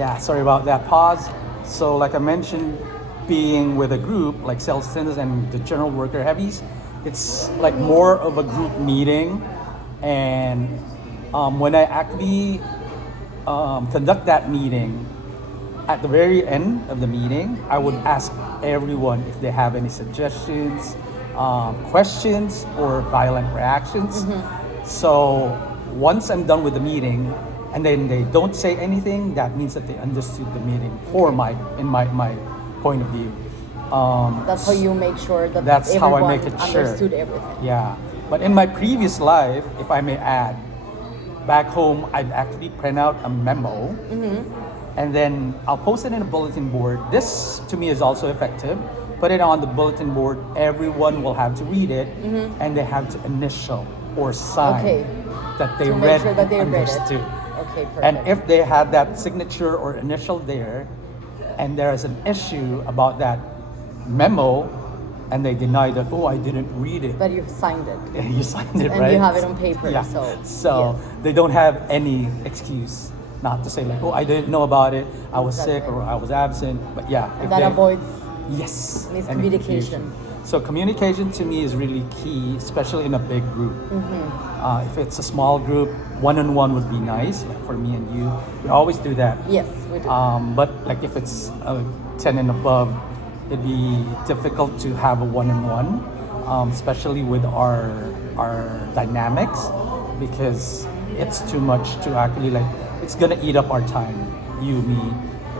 Yeah, sorry about that pause. So, like I mentioned, being with a group like sales attendants and the general worker heavies, it's like more of a group meeting. And when I actually conduct that meeting, at the very end of the meeting, I would ask everyone if they have any suggestions, questions, or violent reactions. So once I'm done with the meeting, and then they don't say anything, that means that they understood the meeting for my point of view. That's how you make sure that That's how I everyone make it sure. understood everything. Yeah. But in my previous life, if I may add, back home, I'd actually print out a memo and then I'll post it in a bulletin board. This to me is also effective. Put it on the bulletin board, everyone will have to read it and they have to initial or sign Okay. that they To make read sure that they and read it. understood. Okay, perfect. And if they had that signature or initial there, and there is an issue about that memo, and they deny that, oh, I didn't read it. But you've signed it. You signed it, And right? you have it on paper, Yeah. so, yes. they don't have any excuse not to say like, oh, I didn't know about it. I was sick Exactly. or I was absent. But yeah, if And that they- avoids yes, any miscommunication. So communication to me is really key, especially in a big group. If it's a small group, one-on-one would be nice. Like for me and you, we always do that. Yes, we do. But like if it's 10 and above, it'd be difficult to have a one-on-one, especially with our dynamics, because it's too much to actually like, it's gonna eat up our time, you, me,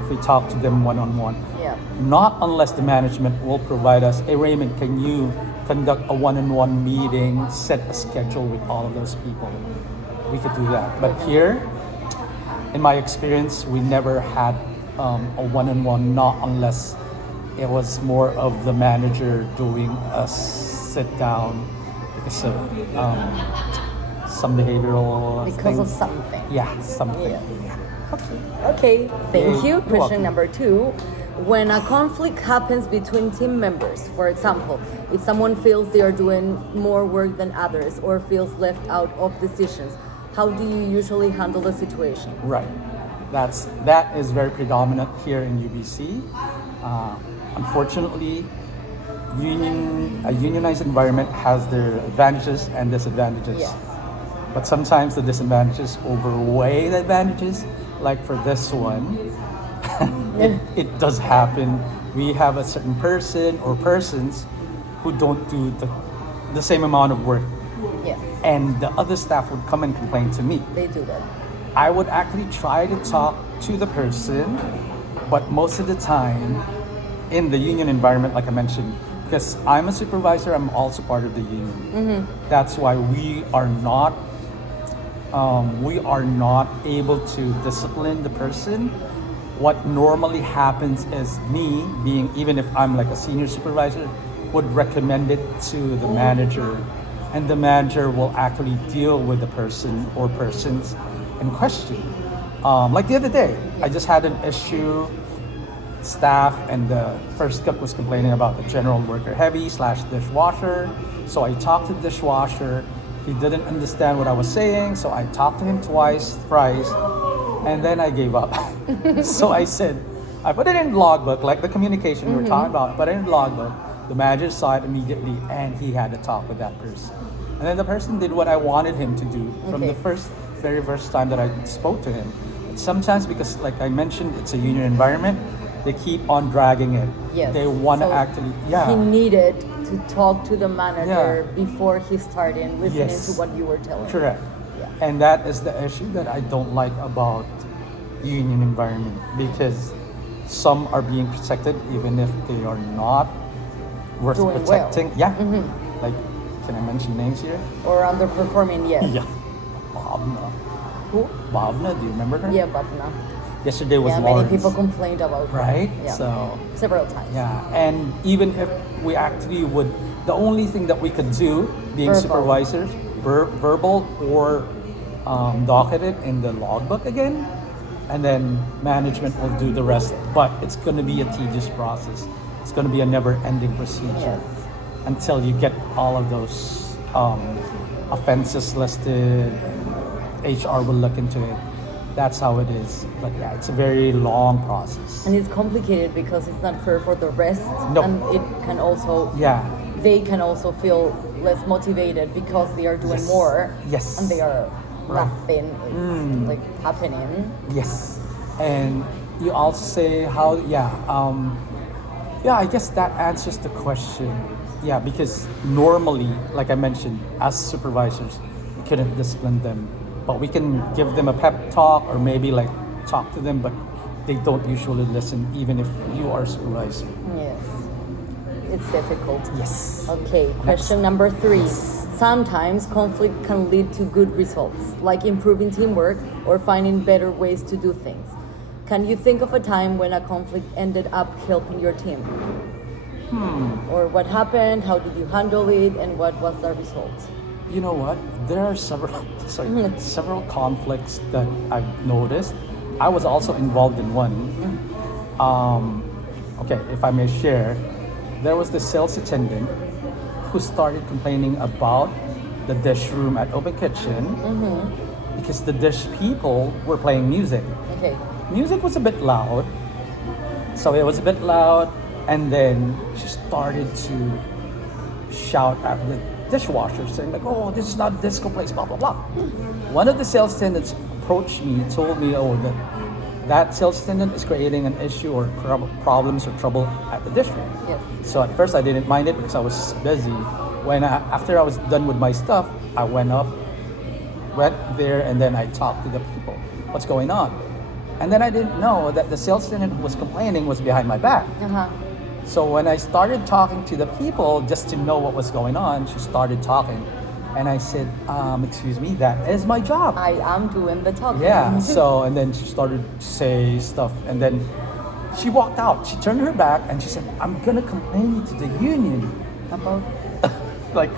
if we talk to them one-on-one. Yeah. Not unless the management will provide us, hey Raymond, can you conduct a one-on-one meeting, set a schedule with all of those people? We could do that. But here, in my experience, we never had a one-on-one, not unless it was more of the manager doing a sit down because of some behavioral Because of things. something. Yeah, something. Yes. Okay, thank you. You're Question welcome. number 2. When a conflict happens between team members, for example, if someone feels they are doing more work than others or feels left out of decisions, how do you usually handle the situation? Right. That is very predominant here in UBC. Unfortunately, a unionized environment has their advantages and disadvantages. Yes. But sometimes the disadvantages overweigh the advantages. Like for this one, it does happen. We have a certain person or persons who don't do the same amount of work, Yes, and the other staff would come and complain to me. they do that. I would actually try to talk to the person, but most of the time in the union environment, like I mentioned, because I'm a supervisor, I'm also part of the union. That's why we are not able to discipline the person. What normally happens is me, being, even if I'm like a senior supervisor, would recommend it to the manager, and the manager will actually deal with the person or persons in question. Like the other day, I just had an issue. Staff and the first cook was complaining about the general worker heavy / dishwasher. So I talked to the dishwasher. He didn't understand what I was saying, so I talked to him thrice, and then I gave up. So I said, I put it in logbook, like the communication we were talking about, put it in logbook. The manager saw it immediately, and he had to talk with that person. And then the person did what I wanted him to do from the Okay. very first time that I spoke to him. But sometimes, because like I mentioned, it's a union environment, they keep on dragging it. Yes. They want to So actually, He needed to talk to the manager Yeah. before he started listening Yes. to what you were telling. Correct. Yeah. And that is the issue that I don't like about union environment, because some are being protected even if they are not worth Doing well. protecting. Yeah. Like, can I mention names here? Or underperforming, yes. Yeah. Bhavna. Who? Bhavna, do you remember her? Yeah, Bhavna. Yesterday was Yeah, Lawrence. many people complained about her. Right? Yeah. So, Several times. yeah. And even if we actually would, the only thing that we could do, being Verbal. supervisors, verbal or docketed in the logbook again, and then management will do the rest. But it's going to be a tedious process. It's going to be a never-ending procedure Yes. until you get all of those offenses listed. HR will look into it. that's how it is. But yeah, it's a very long process. And it's complicated because it's not fair for the rest, No. and it can also Yeah. they can also feel less motivated because they are doing Yes. more. Yes. And they are Right. nothing is like happening. Yes, and you also say how, yeah, I guess that answers the question. Yeah, because normally, like I mentioned, as supervisors, we couldn't discipline them, but we can give them a pep talk or maybe like talk to them, but they don't usually listen even if you are a supervisor. Yes. It's difficult. Yes. Okay, question number 3. Sometimes conflict can lead to good results, like improving teamwork or finding better ways to do things. Can you think of a time when a conflict ended up helping your team? Or what happened, how did you handle it, and what was the result? You know what? There are several conflicts that I've noticed. I was also involved in one. Okay, if I may share, there was the sales attendant who started complaining about the dish room at Open Kitchen because the dish people were playing music. Okay. Music was a bit loud, so it was a bit loud, and then she started to shout at the dishwasher, saying like, "Oh, this is not a disco place," blah blah blah. One of the sales attendants approached me, told me, "Oh, that sales attendant is creating an issue or problems or trouble at the dish room." Yes. So at first I didn't mind it because I was busy. After I was done with my stuff, I went there, and then I talked to the people. What's going on? And then I didn't know that the sales attendant who was complaining was behind my back. So when I started talking to the people just to know what was going on, she started talking. And I said, excuse me, that is my job. I am doing the talking. Yeah, so, and then she started to say stuff. And then she walked out. She turned her back and she said, "I'm gonna complain you to the union." About, Like,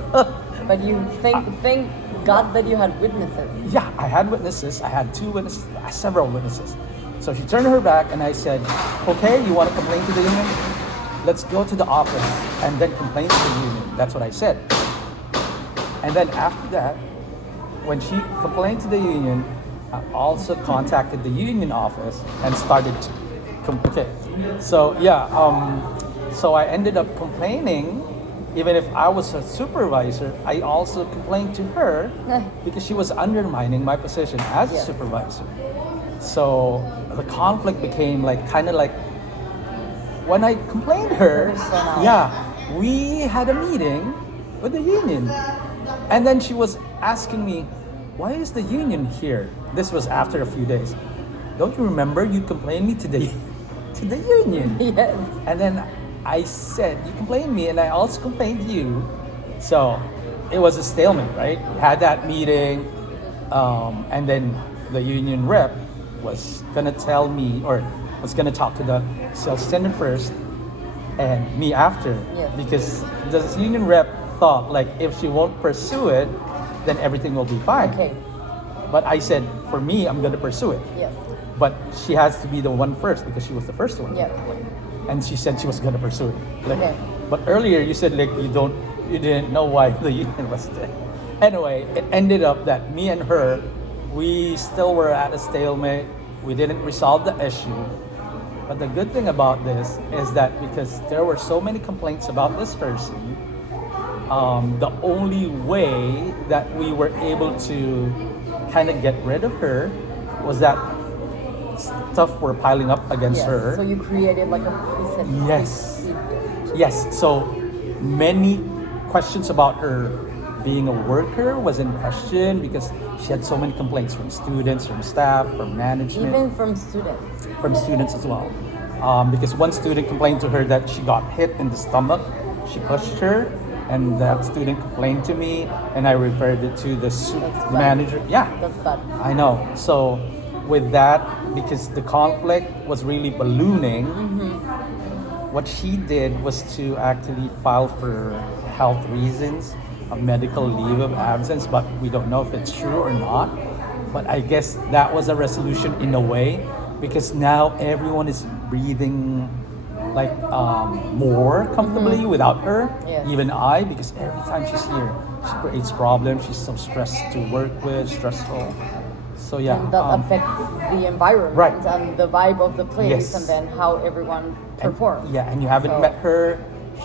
but you thank God that you had witnesses. yeah, I had witnesses. I had 2 witnesses, several witnesses. So she turned her back and I said, "Okay, you want to complain to the union? Let's go to the office and then complain to the union." That's what I said. And then after that, when she complained to the union, I also contacted the union office and started to complain. So yeah, so I ended up complaining. Even if I was a supervisor, I also complained to her because she was undermining my position as a Yes. supervisor. So the conflict became like kind of like when I complained to her, Personal. yeah, we had a meeting with the union. And then she was asking me, "Why is the union here?" This was after a few days. "Don't you remember you complained me to the to the union?" Yes. And then I said, "You complained me and I also complained you." So it was a stalemate, right? We had that meeting, and then the union rep was gonna tell me, or was gonna talk to the sales attendant first and me after. Yes. Because the union rep thought like if she won't pursue it, then everything will be fine. Okay. But I said, for me, I'm gonna pursue it. Yes. But she has to be the one first because she was the first one. Yeah. And she said she was gonna pursue it. Like, Okay. But earlier you said like you didn't know why the union was there. Anyway, it ended up that me and her, we still were at a stalemate. We didn't resolve the issue. But the good thing about this is that because there were so many complaints about this person, the only way that we were able to kind of get rid of her was that stuff were piling up against Yes. her. So you created like a prison. Yes. Yes, so many questions about her being a worker was in question because she had so many complaints from students, from staff, from management, Even from students. from students as well. Because one student complained to her that she got hit in the stomach. She pushed her, and that student complained to me, and I referred it to the That's bad. manager. Yeah, That's bad. I know. So with that, because the conflict was really ballooning, what she did was to actually file for health reasons, a medical leave of absence, but we don't know if it's true or not. But I guess that was a resolution in a way, because now everyone is breathing like more comfortably without her. Yes. Even I, because every time she's here, she creates problems. She's so stressed to work with, stressful. So yeah, And that affects the environment right. and the vibe of the place, Yes. and then how everyone and, performs. yeah, and you haven't So- met her.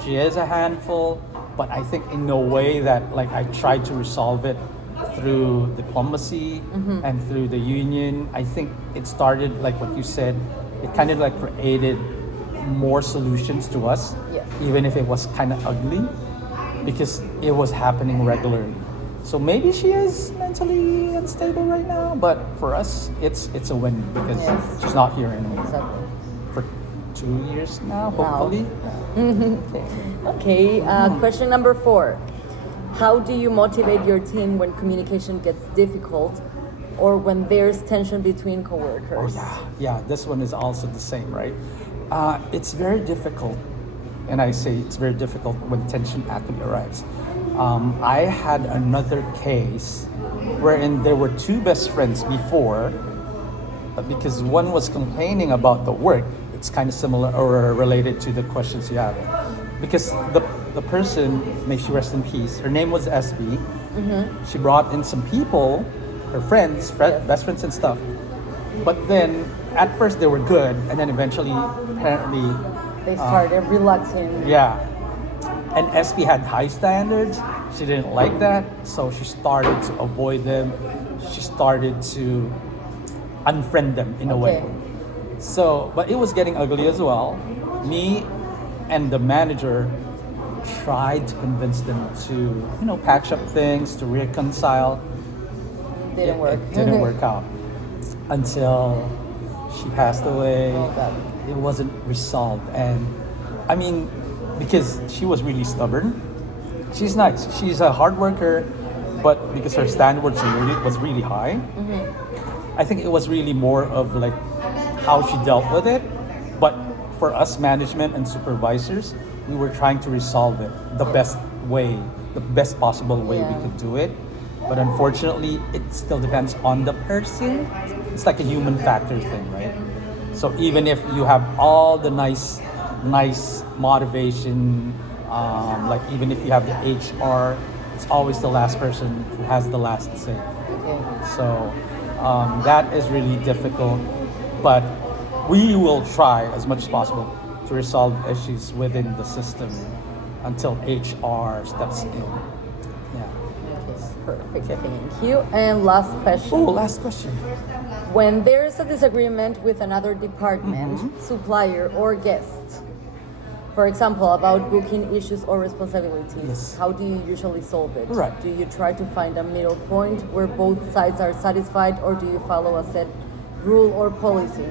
She is a handful, but I think in a way that like I tried to resolve it through diplomacy Mm-hmm. and through the union. I think it started like what you said. It kind of like created more solutions to us, Yes. even if it was kind of ugly, because it was happening regularly. So maybe she is mentally unstable right now, but for us, it's a win because Yes. she's not here anymore Exactly. for 2 years now, hopefully. Okay, question number 4. How do you motivate your team when communication gets difficult or when there's tension between Oh coworkers? yeah, this one is also the same, right? It's very difficult, and I say it's very difficult when tension actually arrives. I had another case wherein there were two best friends before, because one was complaining about the work. It's kind of similar or related to the questions you have, because the person, may she rest in peace, her name was SB. She brought in some people, her friends, Yes. best friends and stuff. But then at first they were good, and then eventually apparently They started relaxing. yeah. And SB had high standards. She didn't like that, so she started to avoid them. She started to unfriend them in a way. Okay. So, but it was getting ugly as well. Me and the manager tried to convince them to, patch up things, to reconcile. Didn't work. It didn't work out until she passed away. Oh, God. It wasn't resolved, and I mean, because she was really stubborn. She's nice. She's a hard worker, but because her standards was really high, I think it was really more of like how she dealt with it. But for us management and supervisors, we were trying to resolve it the best way, the best possible way Yeah. we could do it. But unfortunately, it still depends on the person. It's like a human factor thing, right? So even if you have all the nice motivation, like even if you have the HR, it's always the last person who has the last say. Okay. So that is really difficult, but we will try as much as possible to resolve issues within the system until HR steps in. Yeah. Perfect. Thank you. And last question. Oh, last question. When there's a disagreement with another department, supplier, or guest, for example, about booking issues or responsibilities, Yes. how do you usually solve it? Right. Do you try to find a middle point where both sides are satisfied, or do you follow a set rule or policy?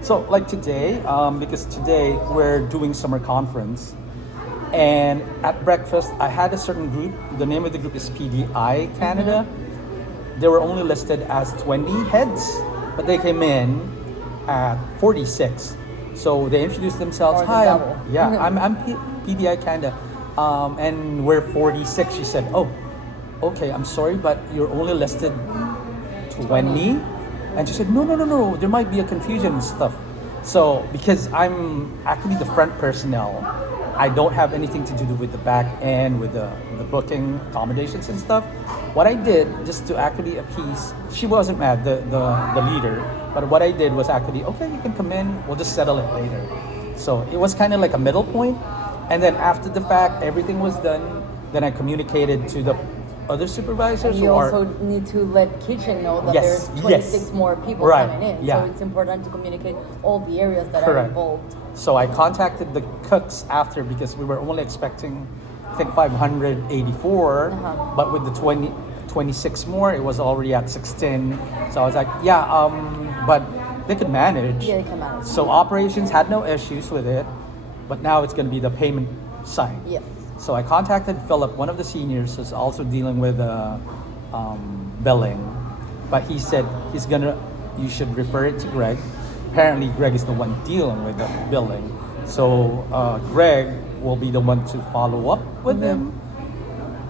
So like today, because today we're doing summer conference, and at breakfast I had a certain group. The name of the group is PDI Canada. They were only listed as 20 heads, but they came in at 46. So they introduced themselves. More than Hi, double." I'm PDI Canada, and we're 46. She said, "Oh, okay. I'm sorry, but you're only listed 20." And she said, no, there might be a confusion and stuff. So, because I'm actually the front personnel, I don't have anything to do with the back end, with the booking, accommodations and stuff. What I did, just to actually appease, she wasn't mad, the leader, but what I did was actually, okay, you can come in, we'll just settle it later. So it was kind of like a middle point. And then after the fact, everything was done, then I communicated to the other supervisors. You who are- also need to let kitchen know that Yes, there's 26 yes. more people Right, coming in. yeah. So it's important to communicate all the areas that are Correct. involved. So I contacted the cooks after because we were only expecting, I think 584, but with the 26 more, it was already at 16. So I was like, but they could manage. Yeah, they can manage. So operations had no issues with it, but now it's going to be the payment side. Yes. So I contacted Philip, one of the seniors who's also dealing with billing, but he said you should refer it to Greg. Apparently Greg is the one dealing with the billing. So Greg will be the one to follow up with him.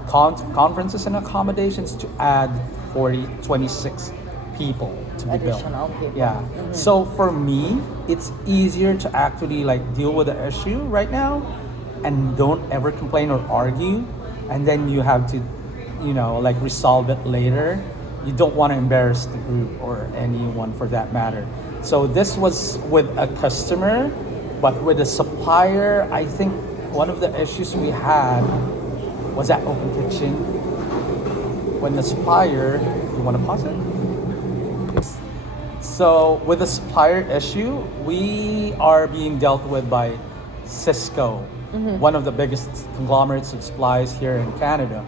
Conferences and accommodations to add 26 people to be billed. Additional people. Yeah. So for me, it's easier to actually like deal with the issue right now and don't ever complain or argue, and then you have to, like resolve it later. you don't want to embarrass the group or anyone for that matter. So this was with a customer, but with a supplier, I think one of the issues we had was at Open Kitchen. When the supplier, you want to pause it? So with the supplier issue, we are being dealt with by Cisco, one of the biggest conglomerates of supplies here in Canada.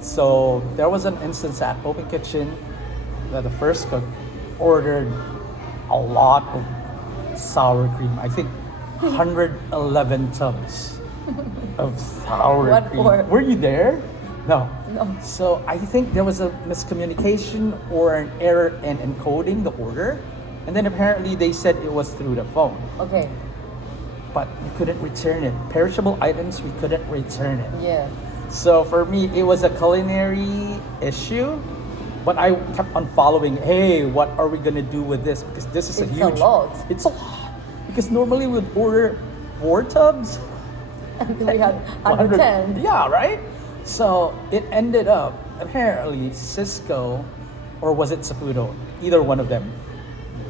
So there was an instance at Open Kitchen that the first cook ordered a lot of sour cream. I think 111 tubs of sour What cream. for? Were you there? No. No. So I think there was a miscommunication or an error in encoding the order. And then apparently they said it was through the phone. Okay. But you couldn't return it. Perishable items, we couldn't return it. Yes. So for me, it was a culinary issue, but I kept on following. Hey, what are we gonna do with this? Because this is It's a a huge. lot. It's a lot. Because normally we'd order 4 tubs. And we had 110. Yeah, right. So it ended up apparently Cisco, or was it Saputo? Either one of them.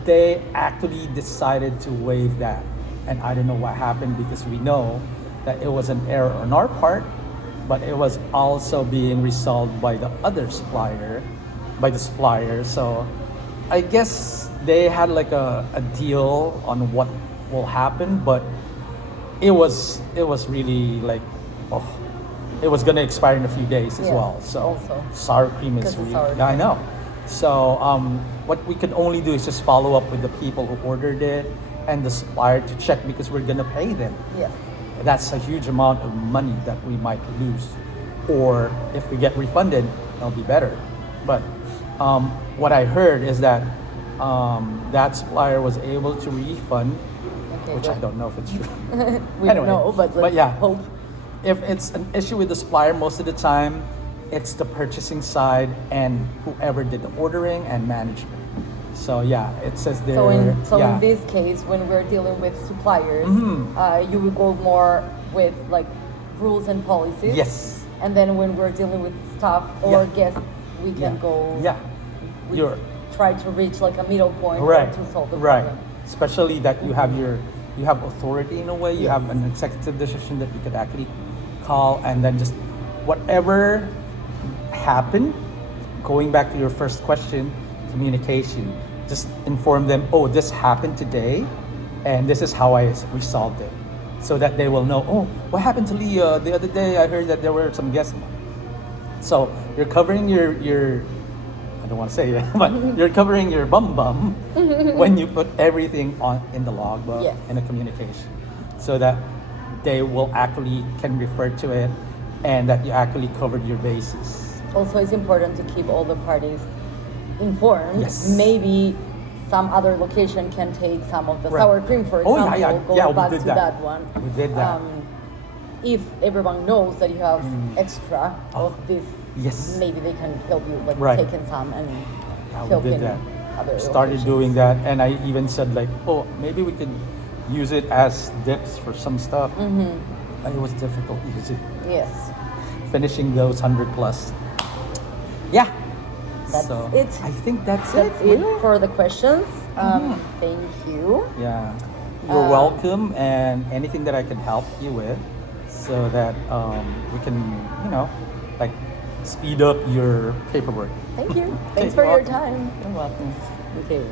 They actually decided to waive that, and I don't know what happened because we know that it was an error on our part, but it was also being resolved by the other supplier, by the supplier. So I guess they had like a deal on what will happen, but it was really like, oh, it was gonna expire in a few days as Yes, well. So also. sour cream is Because of really, sour yeah, I cream. know. So what we can only do is just follow up with the people who ordered it and the supplier to check because we're gonna pay them. Yes. That's a huge amount of money that we might lose. Or if we get refunded, it'll be better. But what I heard is that that supplier was able to refund, Okay. which I good. don't know if it's true. We Anyway, don't know, but let's yeah, hope. if it's an issue with the supplier, most of the time, it's the purchasing side and whoever did the ordering and management. So yeah, it says there. So yeah. in this case, when we're dealing with suppliers, Mhm. you will go more with like rules and policies. Yes. And then when we're dealing with staff or Yeah. guests, we can Yeah. go. Yeah. We You're try to reach like a middle point right. to solve the Right. problem. Especially that you have authority in a way. You Yes. have an executive decision that you could actually call, and then just whatever happened. Going back to your first question, communication. Just inform them. Oh, this happened today, and this is how I resolved it, so that they will know. Oh, what happened to Leah the other day? I heard that there were some guests. So you're covering your I don't want to say it, but you're covering your bum when you put everything on in the logbook Yes. in the communication, so that they will actually can refer to it, and that you actually covered your bases. Also, it's important to keep all the parties informed. Yes. Maybe some other location can take some of the Right. sour cream, for Oh, example. yeah, yeah. Go Yeah, we back did to that. that one. We did that. If everyone knows that you have extra of this, Yes. maybe they can help you like Right. take in some and Yeah, help we did in that. other Started locations. doing that, and I even said like, oh, maybe we could use it as dips for some stuff. It was difficult using Yes. finishing those 100 plus. Yeah. That's so it. I think that's That's it. it for the questions. Thank you. Yeah. You're welcome, and anything that I can help you with, so that we can, like speed up your paperwork. Thank you. Okay, Thanks for you're your welcome. time. You're welcome. Okay.